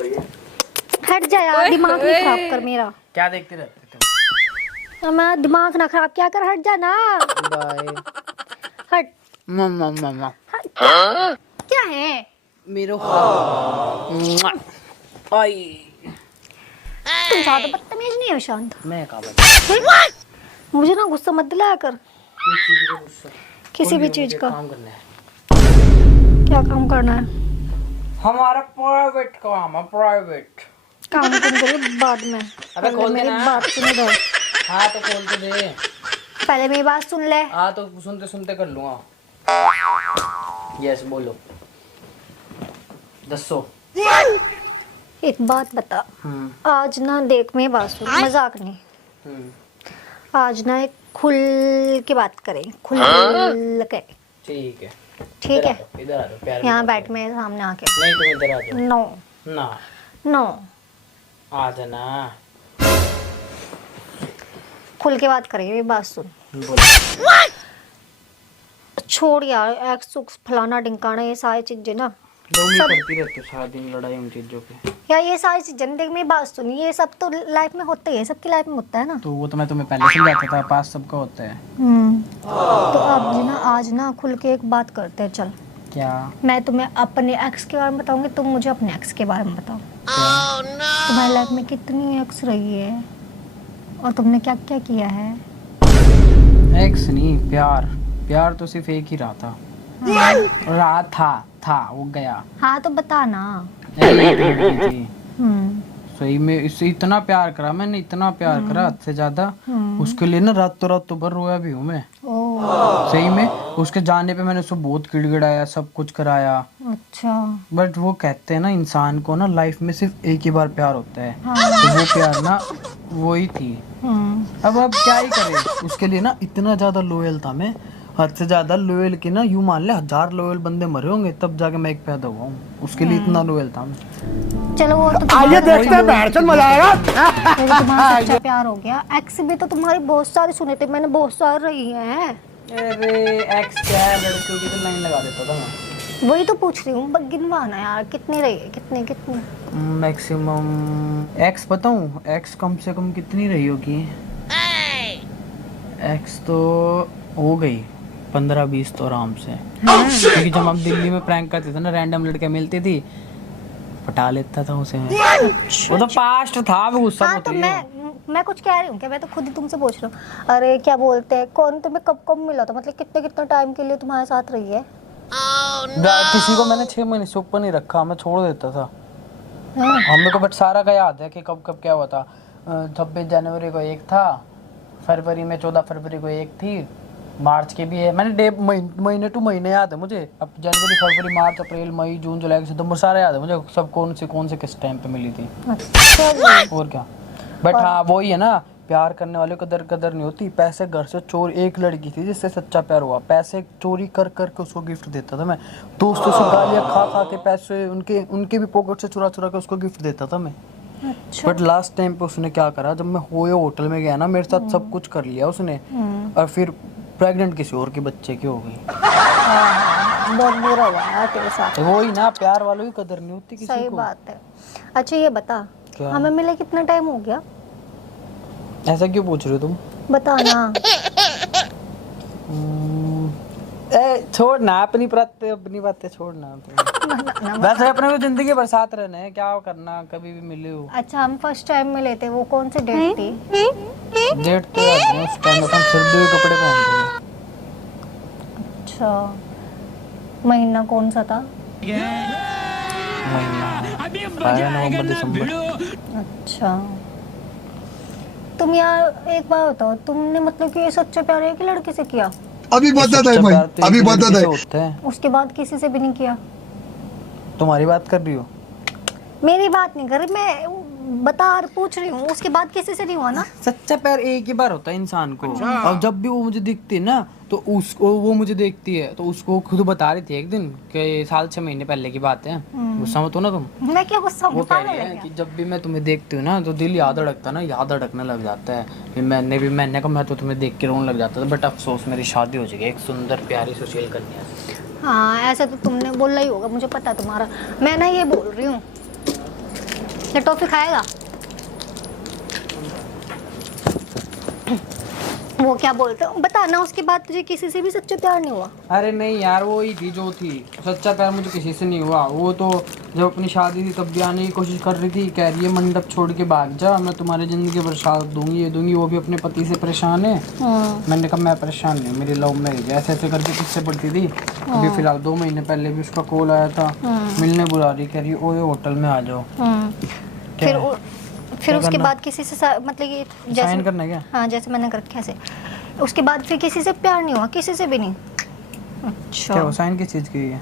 हट जा यार, दिमाग नहीं खराब कर मेरा। क्या देखते रहते तुम? मैं दिमाग ना खराब क्या कर, हट जा ना। बाय। हट। मम्मा क्या है? मेरो आई तुम ज्यादा बदतमीज नहीं हो शांत। मैं कहा बता मुझे ना गुस्सा मत दिलाया कर किस चीज का गुस्सा? किसी भी मुझे चीज का। काम करना है। क्या काम करना है? हमारा प्राइवेट काम है, प्राइवेट। काम तुम करो बाद में। अबे खोल मेरी देना। बात सुन दो। हाँ तो खोल के दे। पहले मेरी बात सुन ले। हाँ तो सुनते सुनते कर लूँगा। यस बोलो। दसो। एक बात बता। आज ना देख मेरी बात सुन, मजाक नहीं। आज ना एक खुल के बात करें, खुल के। ठीक है। ठीक है, इधर आ जाओ प्यार। यहाँ बैठ मेरे सामने आके। नहीं तुम इधर आ जाओ। नो ना नो, आ जाना। खुल के बात करेंगे, मेरी बात सुन। बोलो। छोड़ यार, एक्स उक्स फलाना ढिंकाना ये सारी चीजें ना। करती रहती हो सारा दिन लड़ाई उन चीजों पे। यार ये सारी चीजें देख, मेरी बात सुन, ये सब तो लाइफ में होता ही है, सबकी लाइफ में होता है ना। तो वो तो मैं तुम्हें पहले समझाता था, पास सबका होता है। तो अब जी ना आज ना खुल के एक बात करते हैं, चल। क्या? मैं तुम्हें अपने एक्स के बारे में बताऊंगी, तुम मुझे अपने एक्स के बारे में बताओ। क्या? तुम्हारी लाइफ में कितनी एक्स रही है और तुमने क्या क्या किया है? एक्स नहीं, प्यार। प्यार तो सिर्फ एक ही रहा था। रहा था वो गया। हाँ तो बता ना। थी। हम्म सही में इससे इतना प्यार करा मैंने, इतना प्यार करा हद से ज्यादा। उसके लिए ना रातों भर रोया भी हूँ मैं। सही में उसके जाने पे मैंने उसको बहुत किड़किड़ाया, सब कुछ कराया। अच्छा। बट वो कहते हैं ना इंसान को ना लाइफ में सिर्फ एक ही बार प्यार होता है। तो वो प्यार ना वही थी। अब क्या ही करे, उसके लिए ना इतना ज्यादा लोयल था मैं, हद से ज्यादा लोयल की ना, यूं मान ले 1000 लोयल बंदे मरे होंगे तब जाके मैं एक पैदा हुआ हूँ। उसके लिए इतना लोयल था मैं। चलो वो तो आइए देखते हैं, बैठ चल मजा आएगा। तुम्हारा सच्चा प्यार हो गया। एक्स भी तो तुम्हारी बहुत सारी सुने थे मैंने, बहुत सारी रही हैं। अरे एक्स क्या है, लड़कियों की तो लाइन लगा देता था मैं। वही तो पूछ रही हूँ, गिनवाना यार, कितनी रही है, कितनी कितनी? मैक्सिमम एक्स बताऊं, एक्स कम से कम कितनी रही होगी? एक्स तो हो गई 15-20 तो आराम से। क्योंकि जब हम दिल्ली में प्रैंक करते थे ना, रैंडम लड़कियां मिलती थी, पटा लेता था उसे मैं। वो तो पास्ट था, वो गुस्सा हाँ मत तो करियो। मैं कुछ कह रही हूँ क्या? मैं तो खुद ही तुमसे पूछ रही हूँ। अरे क्या बोलते हैं, कौन तुम्हें कब कब मिला था, मतलब कितने कितने टाइम के लिए तुम्हारे साथ रही है? किसी को मैंने 6 महीने से ऊपर नहीं रखा, मैं छोड़ देता था। हम लोग को बट सारा का याद है कि कब कब क्या हुआ था। 26 जनवरी को एक था, फरवरी में 14 फरवरी को एक थी, मार्च के भी है। मैंने डे महीने टू महीने याद है मुझे। अब जनवरी फरवरी मार्च अप्रैल मई जून जुलाई सितंबर सारा याद है मुझे, सब कौन से किस टाइम पे मिली थी। और क्या। बट हाँ वही है ना, प्यार करने वाले को कदर नहीं होती। पैसे घर से चोर, एक लड़की थी जिससे सच्चा प्यार हुआ, पैसे चोरी कर के उसको गिफ्ट देता था मैं। दोस्तों से गालियाँ खा के पैसे उनके भी पॉकेट से चुरा के उसको गिफ्ट देता था मैं। बट लास्ट टाइम पे उसने क्या करा, जब मैं होए होटल में गया ना, मेरे साथ सब कुछ कर लिया उसने, और फिर प्रेग्नेंट किसी और के बच्चे की हो गई। बहुत बुरा हुआ यार तेरे साथ। वही ना, प्यार वालों की कदर नहीं होती किसी सही को। बात है। अच्छा ये बता, क्या? हमें मिले कितना टाइम हो गया? ऐसा क्यों पूछ रहे हो तुम? बता ना। छोड़ ना, अपनी बातें छोड़ना। वैसे अपने को जिंदगी भर साथ रहना है, क्या करना, कभी भी मिले हो। अच्छा हम फर्स्ट टाइम मिले थे, वो कौन सी डेट थी? डेट तो याद नहीं, उस टाइम अपन सर्दी के कपड़े पहनते थे। अच्छा महीना कौन सा था? महीना नवंबर दिसंबर। अच्छा तुम यार एक बात बताओ, तुमने मतलब कि ये सच्चा प्यार है कि लड़की से किया? अभी बता दे भाई, अभी बता दे। उसके बाद किसी से भी नहीं किया? तुम्हारी बात कर रही हो? मेरी बात नहीं कर रही मैं, पूछ रही हूँ, उसके बाद किसी से नहीं हुआ ना? सच्चा प्यार एक ही बार होता है इंसान को। और जब भी वो मुझे दिखती है ना, तो उसको, वो मुझे देखती है तो उसको खुद बता रही थी एक दिन कि 6 महीने पहले की बात है। गुस्सा मत हो ना तुम। मैं क्या गुस्सा हूँ? वो कह रही है कि जब भी मैं तुम्हें देखती हूँ ना, तो दिल याद अड़कने लग जाता है। फिर मैंने कहा मैं तो तुम्हें देख के रोने लग जाता था। बट अफसोस मेरी शादी हो जाएगी एक सुंदर प्यारी सुशील कन्या से। हाँ ऐसा तो तुमने बोला ही होगा, मुझे पता है तुम्हारा। मैं ना ये बोल रही हूँ ये टॉफी खाएगा? वो क्या बोलते हो बताना, उसके बाद तुझे किसी से भी सच्चा प्यार नहीं हुआ? अरे नहीं यार, वो ही थी जो थी। सच्चा प्यार मुझे किसी से नहीं हुआ। वो तो जब अपनी शादी थी तब भी आने की कोशिश कर रही थी, कह रही है मंडप छोड़ के भाग जा, मैं तुम्हारी जिंदगी पर साथ दूंगी, ये दूंगी। वो भी अपने पति से परेशान है। मैंने कहा मैं परेशान नहीं, मेरी लव मैरिज। ऐसे ऐसे करके किससे पड़ती थी। अभी फिलहाल 2 महीने पहले भी उसका कॉल आया था, मिलने बुला रही, कह रही ओए होटल में आ जाओ। फिर उसके बाद किसी से मतलब ये जैसे साइन करना क्या? हाँ जैसे मैंने कर कैसे उसके बाद फिर किसी से प्यार नहीं हुआ? किसी से भी नहीं? अच्छा क्या वो साइन किस चीज की है?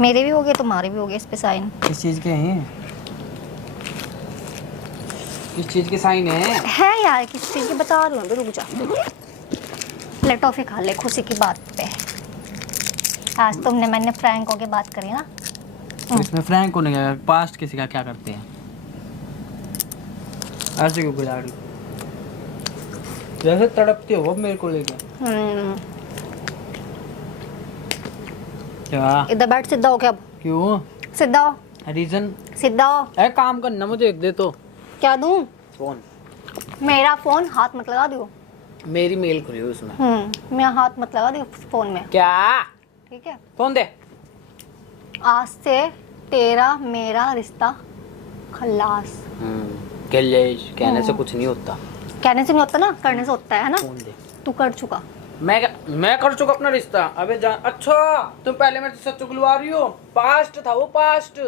मेरे भी हो गए, तुम्हारे भी हो गए इस पे साइन। किस चीज के हैं? किस चीज के साइन है यार, किस चीज की बता रही हूँ, रुक जा। ले टॉफी खा ले खुशी की बात पे। आज तुमने मैंने फ्रैंक होके बात करी ना। तो इसमें फ्रैंक होने का पास्ट किसी का क्या करते हैं? ऐसे क्यों बुला रही? जैसे तड़पते हो मेरे को लेके। क्या? इधर बैठ, सीधा हो क्या? अब क्यों? सीधा हो, रीजन? सीधा हो। ए काम करना, मुझे एक दे तो। क्या दूं? फोन। मेरा फोन हाथ मत लगा दियो। मेरी मेल खुली हुई उसमें। मेरा हाथ मत लगा दियो फोन में, क्या? ठीक है? फोन दे। आज से तेरा मेरा रिश्ता खल्लास। कहने से कुछ नहीं होता। कहने से नहीं होता ना, करने से होता है ना। फोन दे। तू कर चुका। मैं कर चुका अपना रिश्ता। अबे जान, अच्छा तुम पहले मेरे से चुगलवा रही हो। पास्ट था वो, पास्ट।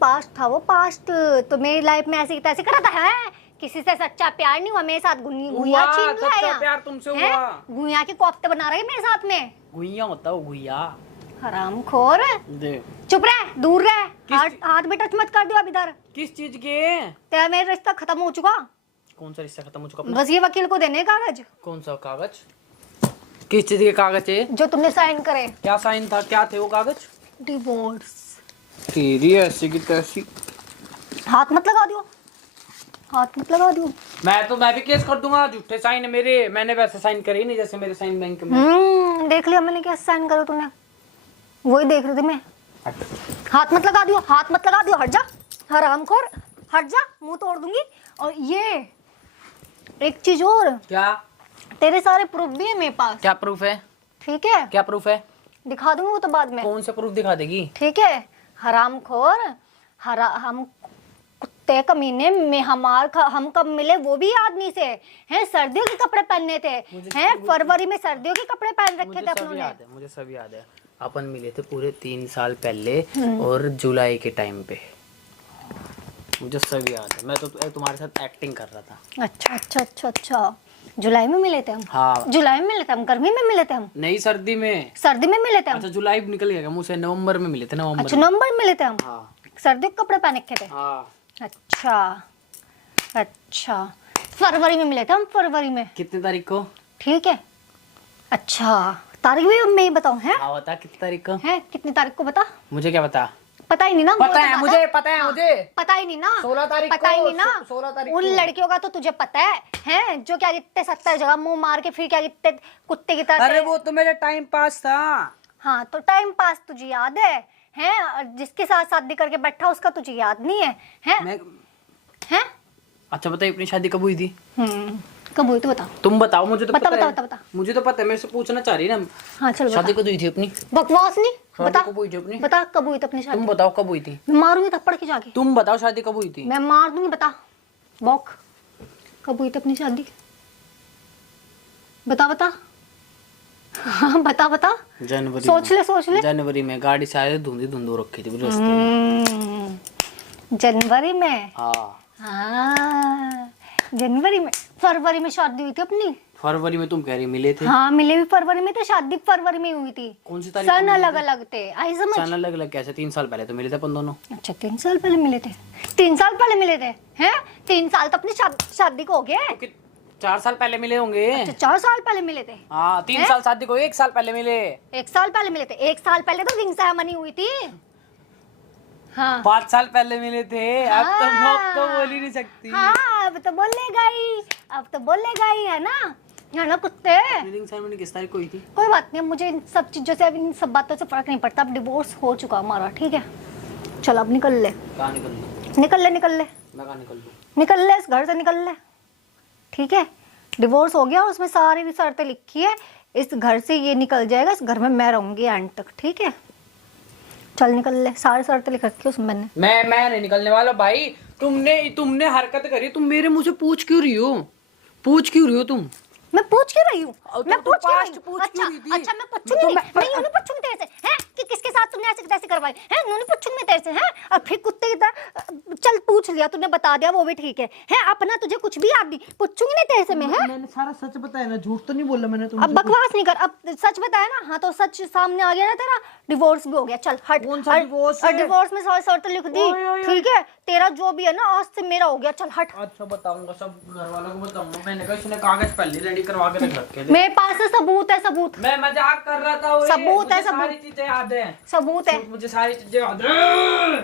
पास्ट था वो, पास्ट। तो मेरी लाइफ में ऐसे तैसे करा था है? किसी से सच्चा प्यार नहीं हुआ मेरे साथ। गुइया छीन सच्चा प्यार तुमसे हुआ। गुइया के कोफ्ते बना रहे मेरे साथ में। गुइया होता वो, गुइया। हरामखोर। दे। चुप रह, दूर रह। हाथ भी टच मत कर दियो अब इधर। किस चीज के? तेरा मेरा रिश्ता खत्म हो चुका। कौन सा रिश्ता खत्म हो चुका? बस ये वकील को देने कागज। कौन सा कागज? किस चीज के कागज है? जो तुमने साइन करे। क्या साइन था? क्या थे वो कागज? डिवोर्स। तेरी ऐसी की तैसी। हाथ मत लगा दियो, हाथ मत लगा दियो। मैं भी केस कर दूंगा। झूठे साइन है मेरे। मैंने वैसे साइन करे ही नहीं जैसे मेरे साइन बैंक में। देख लिया मैंने कैसे साइन करो तुमने, वही देख रही थी मैं। हाथ मत लगा दियो, हाथ मत लगा दियो। हट जा हरामखोर, हट जा, मुंह तोड़ दूंगी। और ये एक चीज और। क्या? तेरे सारे प्रूफ भी है मेरे पास। क्या प्रूफ है? ठीक है, क्या प्रूफ है? दिखा दूंगी वो तो बाद में। कौन से प्रूफ दिखा देगी? ठीक है हरामखोर। हम कुत्ते कमीने में हम कब मिले वो भी याद नहीं से हैं? सर्दियों के कपड़े पहनने थे हैं, फरवरी में सर्दियों के कपड़े पहन रखे थे अपनों ने। मुझे सब याद है। अपन मिले थे पूरे 3 साल पहले और जुलाई के टाइम पे। मुझे सब याद है। मैं तो तुम्हारे साथ एक्टिंग कर रहा था। अच्छा अच्छा अच्छा अच्छा, जुलाई में मिले थे हम? हाँ जुलाई में मिले थे हम? गर्मी में मिले थे हम? नहीं, सर्दी में। सर्दी में मिले थे हम? अच्छा जुलाई निकल गया मुझसे। नवंबर में मिले थे। नवंबर। अच्छा नवंबर में मिले थे हम। हाँ। सर्दियों के कपड़े पहन के थे। हाँ। अच्छा अच्छा, फरवरी में मिले थे हम। फरवरी में कितने तारीख को? ठीक है। अच्छा तारीख भी मैं ही बताऊं है? हाँ बता, कितनी तारीख को है? कितनी तारीख को बता? मुझे क्या बता? पता ही नहीं ना। पता है मुझे, पता है मुझे। पता ही नहीं ना। 16 तारीख पता ही को, नहीं ना। 16 तारीख उन को। लड़कियों का तो तुझे पता है जो क्या कितने 70 जगह मुंह मार के फिर क्या कितने कुत्ते की तरह। अरे वो तो मेरा टाइम पास था। हाँ तो टाइम पास तुझे याद है? जिसके साथ शादी करके बैठा उसका तुझे याद नहीं है? हैं? अच्छा बताइए, अपनी शादी कब हुई थी? कब हुई तो बता। तुम बताओ, मुझे तो बता पता बता है। बता। मुझे तो पता है, मेरे से पूछना चाह रही है ना। हाँ चल शादी बता। कब हुई थी अपनी? बकवास नहीं, शादी बता कब हुई थी अपनी? बता कब हुई थी अपनी शादी? तुम बताओ कब हुई थी? मैं मारूंगी थप्पड़ के जाके। तुम बताओ शादी कब हुई थी? मैं मार दूंगी, बता बॉक। कब हुई थी अपनी शादी? बता बता। हाँ बता बता। जनवरी। सोच ले। जनवरी में गाड़ी से आए, धुंधी धुंधो रखी थी रास्ते में। जनवरी में? हाँ जनवरी में। फरवरी में शादी हुई थी अपनी। फरवरी में तुम कह रही मिले थे? हाँ मिले भी फरवरी में थे, शादी फरवरी में हुई थी। कौन सी तारीख? सन अलग अलग थे, आई समझ? सन अलग अलग कैसे? 3 साल पहले तो मिले थे अपन दोनों। अच्छा 3 साल पहले मिले थे? 3 साल पहले मिले थे हैं? 3 साल तो अपनी शादी को हो गए। 4 साल पहले मिले होंगे। अच्छा 4 साल पहले मिले थे। हाँ 3 साल शादी को 1 साल पहले मिले। 1 साल पहले मिले थे। 1 साल पहले तो रिंग सेरेमनी हुई थी। हाँ 5 साल पहले मिले थे। अब तो बोल ही नहीं सकती। हाँ अब तो बोलेगा ही, अब तो बोलेगा ही, है ना कुत्ते। रिंग सेरेमनी किस तारीख को हुई थी? कोई बात नहीं, मुझे इन सब चीजों से, अब इन सब बातों से फर्क नहीं पड़ता। अब डिवोर्स हो चुका हमारा, ठीक है? चल अब निकल ले, कहाँ निकल लूँ? निकल ले, निकल ले, मैं कहाँ निकल लूँ? निकल ले, इस घर से निकल ले, ठीक है? डिवोर्स हो गया, उसमें सारी शर्तें लिखी है, इस घर से ये निकल जाएगा, इस घर में मैं रहूंगी एंड तक, ठीक है? चल निकल ले, सारी शर्तें लिख रखी है उसमें मैंने। मैं नहीं निकलने वाला भाई। तुमने हरकत करी, तुम मेरे मुंह से पूछ क्यों रही हो? पूछ क्यों रही हो तुम? मैं पूछ क्यों रही हूँ? मैं तो पूछ क्यों रही past हूँ? पूछ अच्छा, क्यों रही थी? अच्छा मैं पूछूंगी नहीं, मैं यूं नहीं पूछूंगी तेरे से, हैं? कि किसके साथ तुमने ऐसे कैसे करवाई, हैं? यूं नहीं पूछूंगी तेरे से, हैं? और फिर कुत्ते की तरह चल पूछ लिया तूने, बता दिया, वो भी ठीक है, हैं? अपना तुझे कुछ भी याद नहीं, पूछूंगी नहीं तेरे से मैं, हैं? मैंने सारा सच बताया ना, झूठ तो नहीं बोला मैंने तुमसे। अब बकवास नहीं कर, अब सच बताया ना, हाँ तो सच सामने आ गया ना तेरा, डिवोर्स भी हो गया, चल हट। कौन सा divorce और है? डिवोर्स में सारी शर्तें लिख दी, ओए, ओए, ठीक है? तेरा जो भी है ना आज से मेरा हो गया, चल हट। अच्छा बताऊंगा, सब घर वालों को बताऊंगा। मैंने कहा इसने कागज पहले रेडी करवा के रख रखे थे। मेरे पास है सबूत, है सबूत, मैं मजाक कर रहा था। ओए, सबूत है, मुझे सारी सबूत। चीजें याद है। सबूत है। मुझे सारी चीजें याद है।